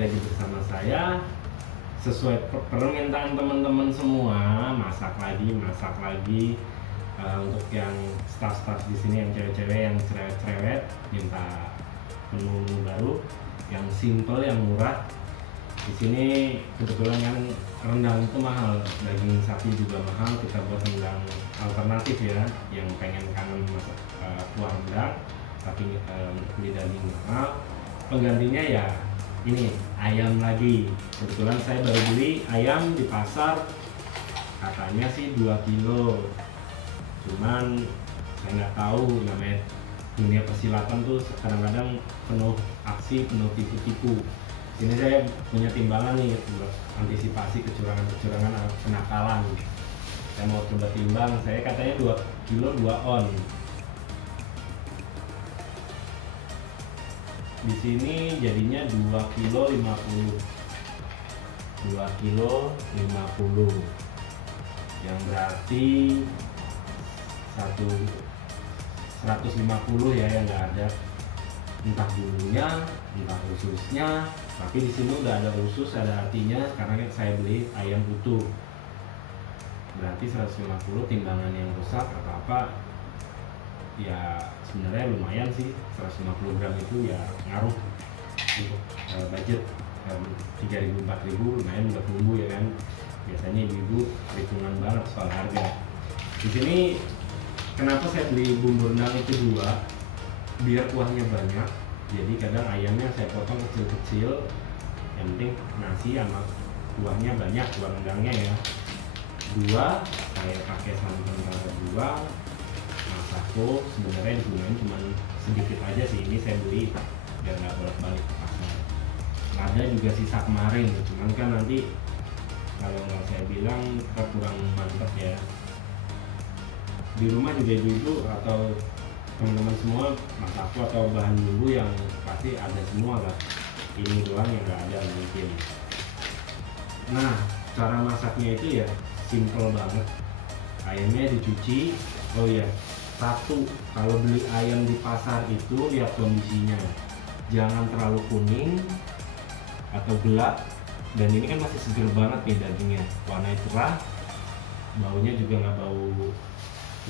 lagi bersama saya. Sesuai permintaan teman-teman semua, masak lagi. Untuk yang staff di sini, yang cewek-cewek, yang cerewet, minta menu baru, yang simple, yang murah. Di sini kebetulan kan rendang itu mahal, daging sapi juga mahal. Kita buat rendang alternatif ya, yang pengen kangen masak kuah rendang, tapi untuk beli daging mahal. Penggantinya ya ini ayam lagi. Kebetulan saya baru beli ayam di pasar, katanya sih 2 kilo. Cuman saya nggak tahu, namanya dunia persilatan tuh kadang-kadang penuh aksi, penuh tipu-tipu. Ini saya punya timbangan nih buat antisipasi kecurangan kenakalan. Saya mau coba timbang, saya katanya 2 kilo 2 on. Di sini jadinya 2 kilo 50. 2 kilo 50. Yang berarti 150 ya, yang nggak ada entah bumbunya, entah ususnya. Tapi di sini udah ada usus, ada hatinya karena saya beli ayam utuh. Berarti 150, timbangan yang rusak atau apa ya sebenarnya lumayan sih. 150 gram itu ya ngaruh untuk budget 3.000 4.000, lumayan buat bumbu ya kan. Biasanya ibu-ibu perhitungan banget soal harga. Di sini kenapa saya beli bumbu rendang itu 2, biar kuahnya banyak. Jadi kadang ayamnya saya potong kecil-kecil, yang penting nasi sama kuahnya banyak, kuah rendangnya ya. 2, saya pakai santan kalau 2. Masako sebenarnya digunakan cuma sedikit aja sih, ini saya beli biar nggak bolak-balik ke pasar. Ada juga sisa kemarin, cuman kan nanti kalau nggak saya bilang kurang mantap ya. Di rumah juga ibu-ibu atau teman-teman semua masako atau bahan bumbu yang pasti ada semua lah. Ini doang yang nggak ada mungkin. Nah, cara masaknya itu ya simple banget. Ayamnya dicuci. Oh iya, satu, kalau beli ayam di pasar itu lihat kondisinya, jangan terlalu kuning atau gelap. Dan ini kan masih seger banget nih dagingnya, warnanya cerah, baunya juga nggak bau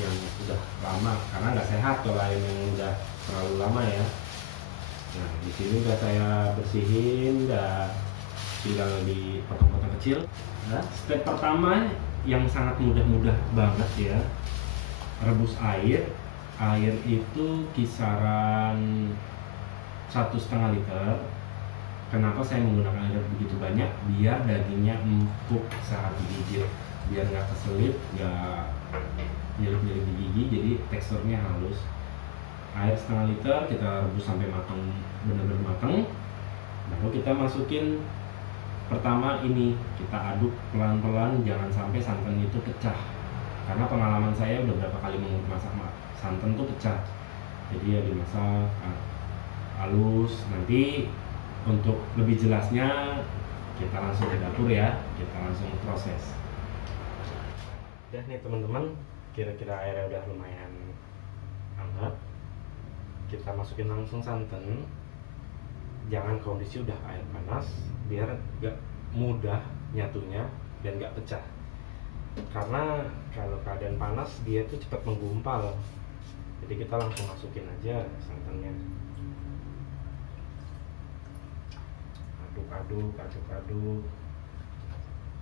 yang udah lama, karena nggak sehat kalau ayam yang udah terlalu lama ya. Nah, di sini udah saya bersihin, udah tinggal dipotong-potong kecil. Nah, step pertama yang sangat mudah banget ya, rebus air. Air itu kisaran 1,5 liter. Kenapa saya menggunakan air begitu banyak? Biar dagingnya empuk saat digigit, biar nggak keselip, nggak nyelip-nyelip di gigi, jadi teksturnya halus. Air 1,5 liter kita rebus sampai matang, benar-benar matang. Lalu kita masukin, pertama ini kita aduk pelan-pelan, jangan sampai santan itu pecah. Karena pengalaman saya udah berapa kali masak santan tuh pecah. Jadi ya dimasak halus. Nanti untuk lebih jelasnya kita langsung ke dapur ya, kita langsung proses. Udah nih teman-teman, kira-kira airnya udah lumayan hangat. Kita masukin langsung santan. Jangan kondisi udah air panas, biar gak mudah nyatunya dan gak pecah. Karena kalau keadaan panas dia tuh cepat menggumpal. Jadi kita langsung masukin aja santannya. Aduk.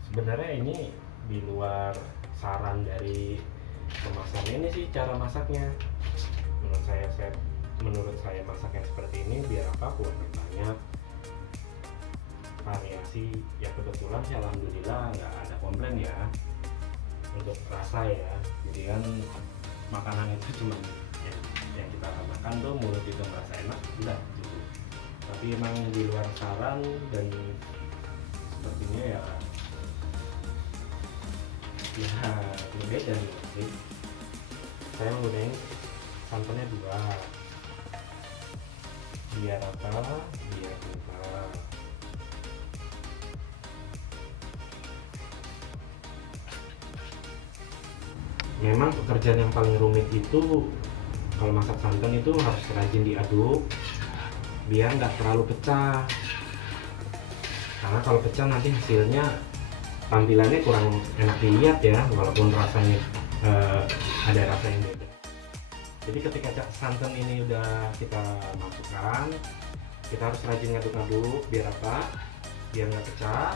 Sebenarnya ini di luar saran dari pemasang ini sih cara masaknya. Menurut saya masaknya seperti ini biar apa, kuahnya banyak, variasi. Ya kebetulan sih alhamdulillah nggak ada komplain ya untuk rasa ya. Jadi kan makanan itu cuma yang kita makan tuh mulut itu merasa enak, udah gitu. Tapi emang di luar saran dan sepertinya ya berbeda nih. Saya menggunakan santannya 2 biar rata, biar kental. Memang pekerjaan yang paling rumit itu kalau masak santan itu harus rajin diaduk biar nggak terlalu pecah. karena kalau pecah nanti hasilnya tampilannya kurang enak dilihat ya, walaupun rasanya ada rasa yang beda. Jadi ketika santan ini udah kita masukkan, kita harus rajin ngaduk-ngaduk biar apa? Biar nggak pecah.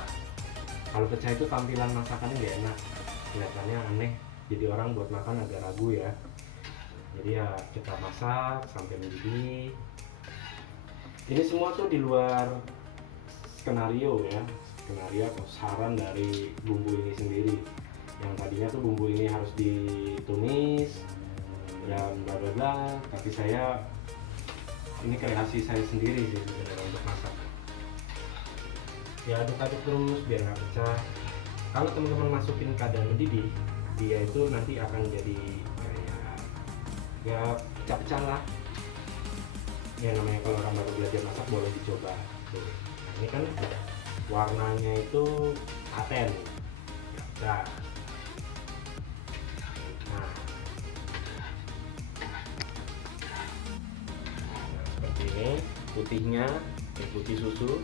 Kalau pecah itu tampilan masakannya nggak enak, kelihatannya aneh, jadi orang buat makan agak ragu ya. Jadi ya kita masak sampai mendidih. Ini semua tuh di luar skenario ya, skenario atau saran dari bumbu ini sendiri. Yang tadinya tuh bumbu ini harus ditumis dan bla bla bla, tapi saya ini kreasi saya sendiri sih sebenarnya untuk masak. Ya aduk-aduk terus biar nggak pecah. Kalau teman-teman masukin keadaan mendidih, dia itu nanti akan jadi kayak ya pecah-pecah lah. Ya namanya kalau orang baru belajar masak boleh dicoba. Tuh. Nah, ini kan warnanya itu paten. Ya, nah, seperti ini putihnya, ini putih susu.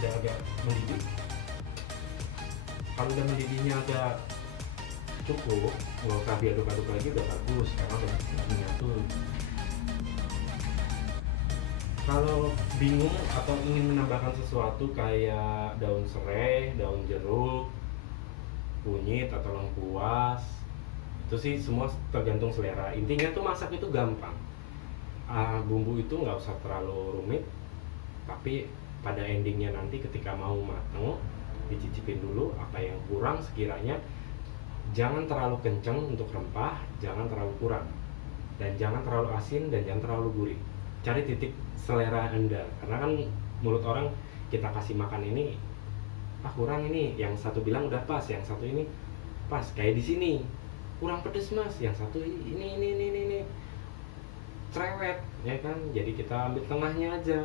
Udah agak mendidih. Kalau udah mendidihnya agak cukup, nggak usah diaduk-aduk lagi, udah bagus karena udah menyatu. Kalau bingung atau ingin menambahkan sesuatu kayak daun serai, daun jeruk, kunyit atau lengkuas, itu sih semua tergantung selera. Intinya tuh masak itu gampang. Bumbu itu nggak usah terlalu rumit, tapi pada endingnya nanti ketika mau mateng, dicicipin dulu apa yang kurang sekiranya. Jangan terlalu kencang untuk rempah, jangan terlalu kurang, dan jangan terlalu asin dan jangan terlalu gurih. Cari titik selera Anda, karena kan mulut orang kita kasih makan ini kurang ini, yang satu bilang udah pas, yang satu ini pas. Kayak di sini kurang pedes mas, yang satu ini cerewet ya kan. Jadi kita ambil tengahnya aja,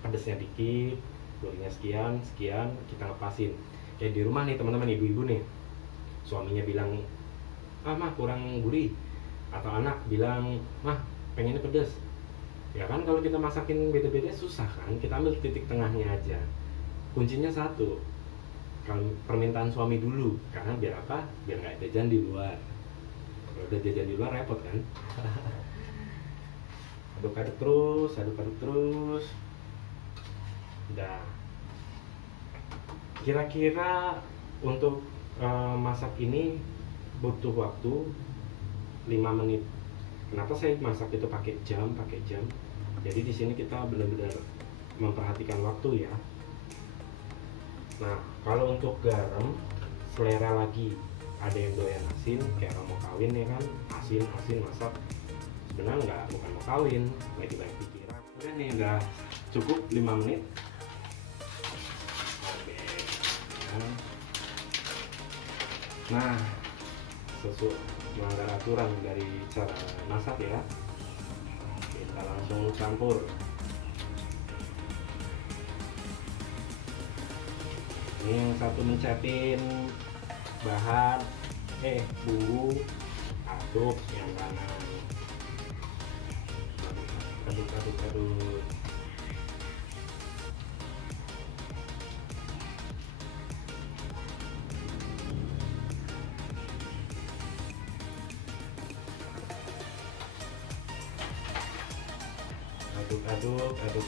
pedesnya dikit, gurihnya sekian, kita lepasin. Kayak di rumah nih teman-teman, ibu-ibu nih, suaminya bilang mah kurang gurih, atau anak bilang mah pengennya pedes. Ya kan kalau kita masakin beda-beda susah kan, kita ambil titik tengahnya aja. Kuncinya satu, kalau permintaan suami dulu, karena biar apa? Biar nggak jajan di luar. Kalau udah jajan di luar repot kan. Aduk-aduk terus. Udah. Kira-kira untuk masak ini butuh waktu 5 menit. Kenapa saya masak itu pakai jam? Jadi di sini kita benar-benar memperhatikan waktu ya. Nah, kalau untuk garam selera lagi. Ada yang doyan asin, kayak orang mau kawin ya kan, asin masak. Sebenarnya bukan mau kawin, lagi banyak pikiran. Udah nih, udah cukup 5 menit. Nah, sesuai melanggar aturan dari cara masak ya, kita langsung campur. Ini yang satu mencetin bahan bumbu, aduk yang kanan, aduk.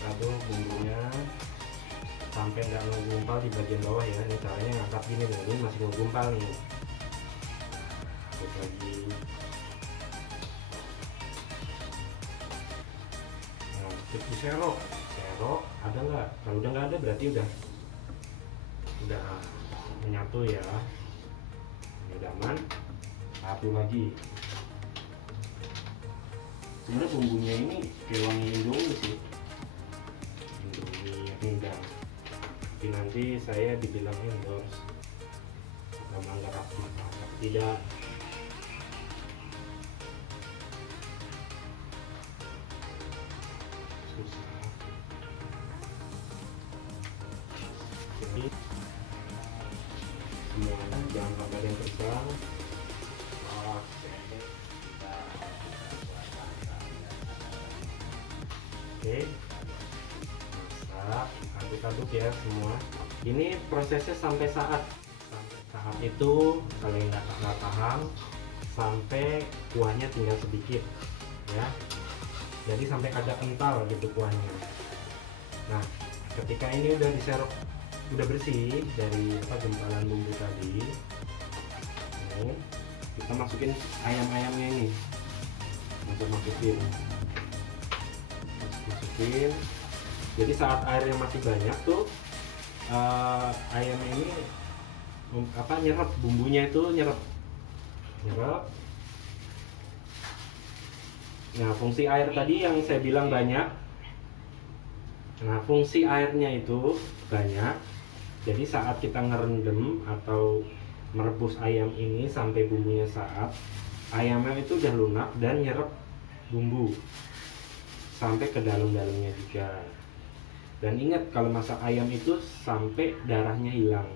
Aduk bumbunya sampai nggak menggumpal di bagian bawah ya. Ini caranya ngangkat gini nih, ini masih menggumpal nih. Aduk lagi. Nah, serok ada nggak? Kalau udah nggak ada berarti udah menyatu ya. Ini udah aman. Satu lagi. Sebenarnya bumbunya ini kayak wangi Indomie sih, Indomie rendang. Tapi nanti saya dibilang endorse atau melanggar aturan, tidak. Susah. Jadi semuanya jangan sampai ada yang terbang. Oke, kita oke, masak, aduk-aduk ya semua. Ini prosesnya sampai saat itu kalian nggak paham, sampai kuahnya tinggal sedikit ya, jadi sampai agak kental gitu kuahnya. Nah, ketika ini udah diserok, udah bersih dari gumpalan bumbu tadi, ini kita masukin ayam-ayamnya ini, masukin. Jadi saat airnya masih banyak tuh, ayam ini nyerap bumbunya, itu nyerap. Nah, fungsi air tadi yang saya bilang banyak. Nah, fungsi airnya itu banyak. Jadi saat kita ngerendam atau merebus ayam ini sampai bumbunya saat, ayamnya itu udah lunak dan nyerap bumbu sampai ke dalam-dalamnya juga. Dan ingat, kalau masak ayam itu sampai darahnya hilang.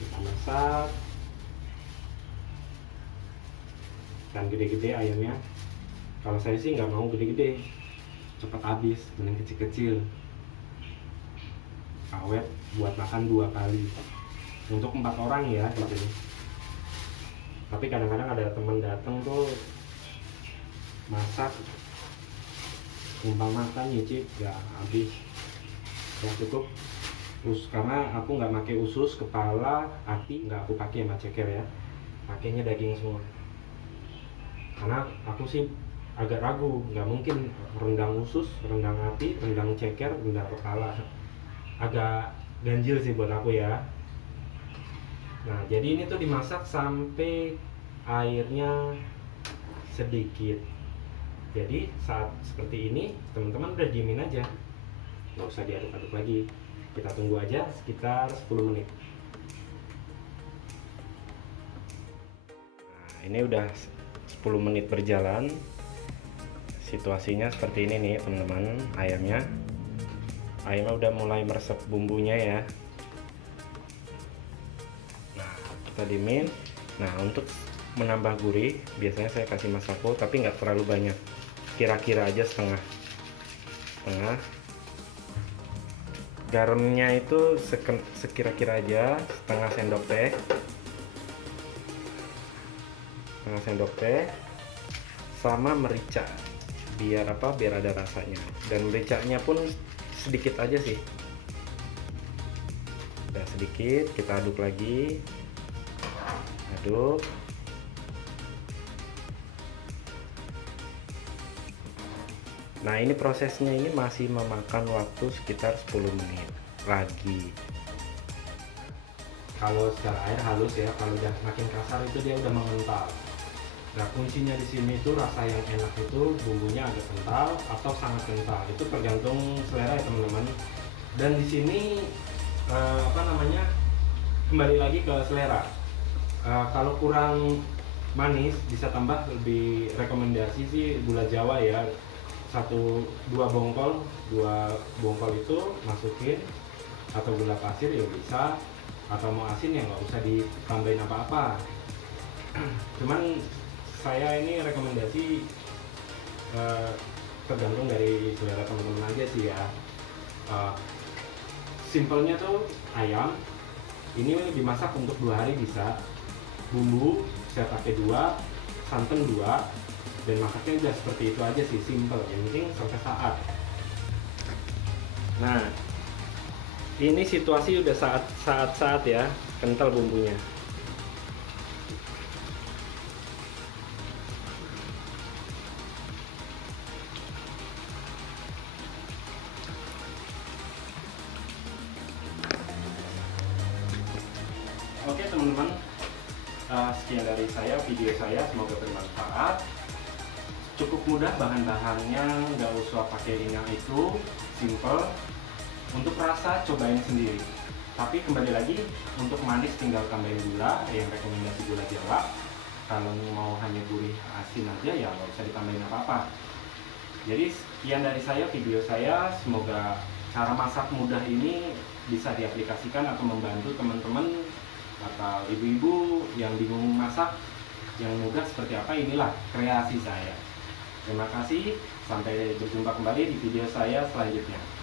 Kita masak, dan gede-gede ayamnya. Kalau saya sih nggak mau gede-gede, cepat habis, mending kecil-kecil. Awet buat makan 2 kali untuk 4 orang ya gitu. Tapi kadang-kadang ada teman datang tuh masak, numpang makan nyicip, ya habis, ya cukup. Terus karena aku nggak pakai usus, kepala, hati nggak aku pakai sama ceker ya, pakainya daging semua. Karena aku sih agak ragu, nggak mungkin rendang usus, rendang hati, rendang ceker, rendang kepala. Agak ganjil sih buat aku ya. Nah, jadi ini tuh dimasak sampai airnya sedikit. Jadi saat seperti ini, teman-teman udah diemin aja, nggak usah diaduk-aduk lagi. Kita tunggu aja sekitar 10 menit. Nah, ini udah 10 menit berjalan. Situasinya seperti ini nih teman-teman, ayamnya udah mulai meresap bumbunya ya. Nah, kita diemin. Nah, untuk menambah gurih biasanya saya kasih masako, tapi nggak terlalu banyak, kira-kira aja setengah. Garamnya itu sekira-kira aja setengah sendok teh, sama merica, biar ada rasanya. Dan mericanya pun sedikit aja sih, udah sedikit. Kita aduk lagi, aduk. Nah, ini prosesnya ini masih memakan waktu sekitar 10 menit lagi. Kalau secara air halus ya, kalau udah makin kasar itu dia udah mengental. Nah, kuncinya di sini itu rasa yang enak itu bumbunya agak kental atau sangat kental. Itu tergantung selera ya teman-teman. Dan di sini kembali lagi ke selera. Kalau kurang manis bisa tambah, lebih rekomendasi sih gula Jawa ya. 2 bongkol itu masukin, atau gula pasir ya bisa, atau mau asin ya nggak usah ditambahin apa-apa. Cuman saya ini rekomendasi tergantung dari selera teman-teman aja sih ya. Simpelnya tuh ayam ini dimasak untuk 2 hari bisa. Bumbu saya pakai 2, santan 2, dan masaknya udah seperti itu aja sih, simple. Yang penting sampai saat. Nah, ini situasi udah saat ya, kental bumbunya. Oke teman-teman, sekian dari video saya, semoga bermanfaat. Cukup mudah bahan-bahannya, nggak usah pakai minyak, itu simple. Untuk rasa cobain sendiri, tapi kembali lagi untuk manis tinggal tambahin gula, yang rekomendasi gula Jawa. Kalau mau hanya gurih asin aja ya nggak usah ditambahin apa-apa. Jadi sekian dari saya, video saya, semoga cara masak mudah ini bisa diaplikasikan atau membantu teman-teman atau ibu-ibu yang bingung masak yang mudah seperti apa, inilah kreasi saya. Terima kasih, sampai berjumpa kembali di video saya selanjutnya.